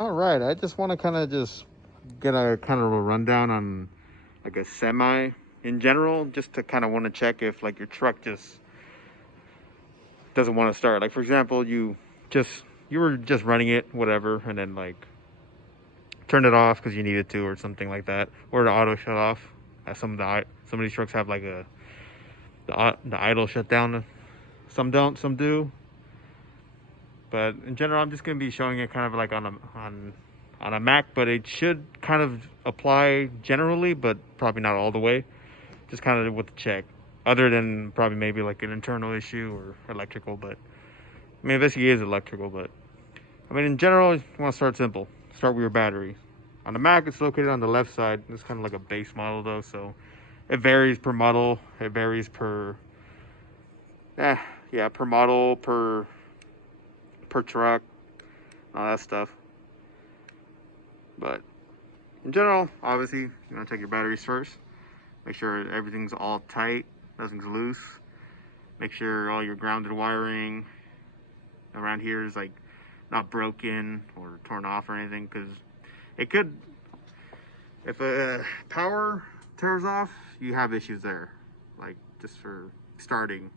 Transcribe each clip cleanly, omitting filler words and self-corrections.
All right, I just want to kind of just get a kind of a rundown on like a semi in general, just to kind of want to check if like your truck just doesn't want to start. Like for example, you were just running it, whatever, and then like turned it off because you needed to or something like that, or the auto shut off. Some of these trucks have like the idle shutdown. Some don't, some do. But in general, I'm just gonna be showing it kind of like on a Mac, but it should kind of apply generally, but probably not all the way. Just kind of with the check. Other than probably maybe like an internal issue or electrical, but I mean, basically it is electrical, but I mean, in general, you want to start simple. Start with your battery. On the Mac, it's located on the left side. It's kind of like a base model, though, so it varies per model. It varies eh, yeah, per model, per truck, all that stuff. But in general, obviously, you're gonna take your batteries first. Make sure everything's all tight, nothing's loose. Make sure all your grounded wiring around here is like not broken or torn off or anything, because it could, if a power tears off, you have issues there, like just for starting.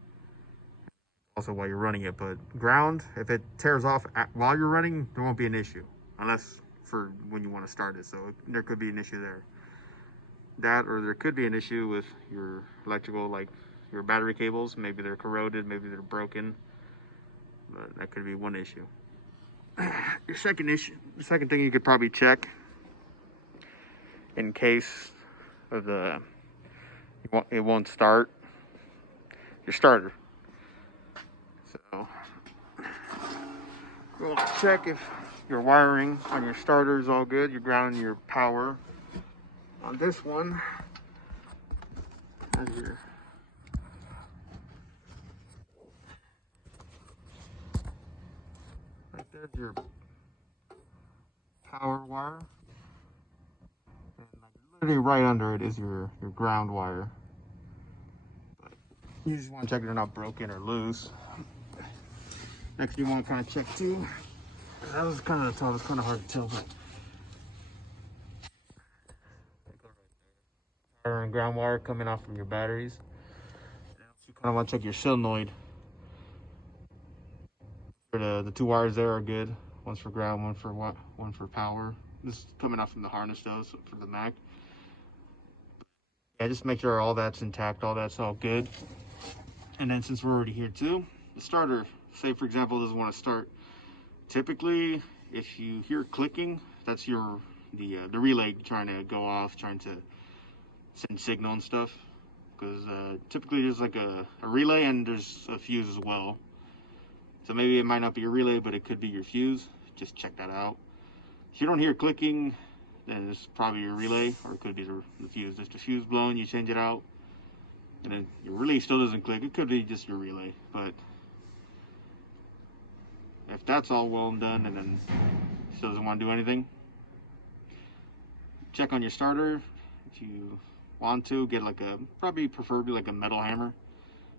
Also, while you're running it, but ground, if it tears off while you're running, there won't be an issue, unless for when you want to start it. So there could be an issue there. That, or there could be an issue with your electrical, like your battery cables. Maybe they're corroded, maybe they're broken. But that could be one issue. The second thing you could probably check in case of it won't start, your starter. So you want to check if your wiring on your starter is all good. You're grounding your power. On this one, your, right there's your power wire, and like literally right under it is your ground wire. But you just want to check they're not broken or loose. Next, you want to kind of check too. That was kind of tough. It's kind of hard to tell, but power and ground wire coming off from your batteries. You kind of want to check your solenoid. For the two wires there are good. One's for ground, one for power. This is coming off from the harness though, so for the Mac. Yeah, just make sure all that's intact, all that's all good. And then since we're already here too, the starter, say for example, doesn't want to start. Typically, if you hear clicking, that's the relay trying to go off, trying to send signal and stuff. Because typically there's like a relay and there's a fuse as well. So maybe it might not be a relay, but it could be your fuse. Just check that out. If you don't hear clicking, then it's probably your relay, or it could be the fuse. If the fuse blown, you change it out, and then your relay still doesn't click. It could be just your relay. But if that's all well and done, and then it still doesn't want to do anything, check on your starter. If you want to, get like preferably like a metal hammer.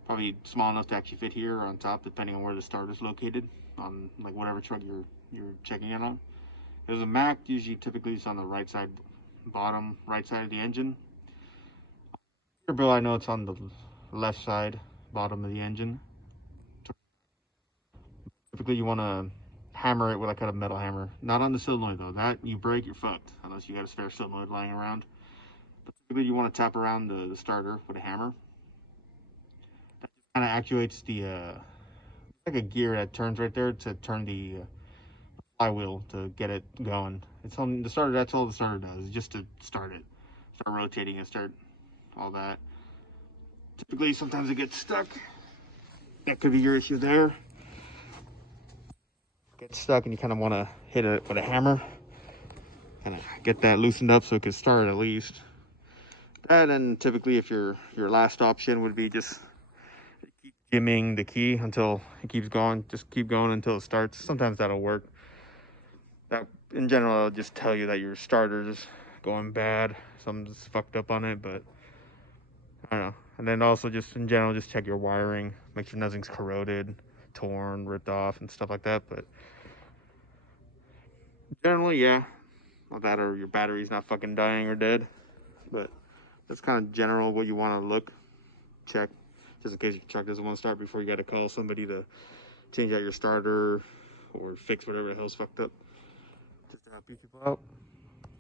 Probably small enough to actually fit here or on top, depending on where the starter is located on like whatever truck you're checking it on. There's a Mac, usually typically it's on the right side, bottom right side of the engine. Bill, I know it's on the left side, bottom of the engine. Typically you want to hammer it with a kind of metal hammer. Not on the solenoid though. That you break, you're fucked unless you got a spare solenoid lying around. But typically you want to tap around the starter with a hammer. That kind of actuates the like a gear that turns right there to turn the flywheel to get it going. It's on the starter. That's all the starter does, just to start it, start rotating and start all that. Typically, sometimes it gets stuck. That could be your issue there. Get stuck, and you kind of want to hit it with a hammer, kind of get that loosened up so it can start at least. And then typically, if your last option would be just keep jimmying the key until it keeps going. Just keep going until it starts. Sometimes that'll work. That in general, it'll just tell you that your starter's going bad. Something's fucked up on it, but I don't know. And then also just in general, just check your wiring. Make sure nothing's corroded, torn, ripped off, and stuff like that. But Generally, yeah. Well, that or your battery's not fucking dying or dead. But that's kind of general what you want to look, check, just in case your truck doesn't want to start before you got to call somebody to change out your starter or fix whatever the hell's fucked up. Just to help you people out.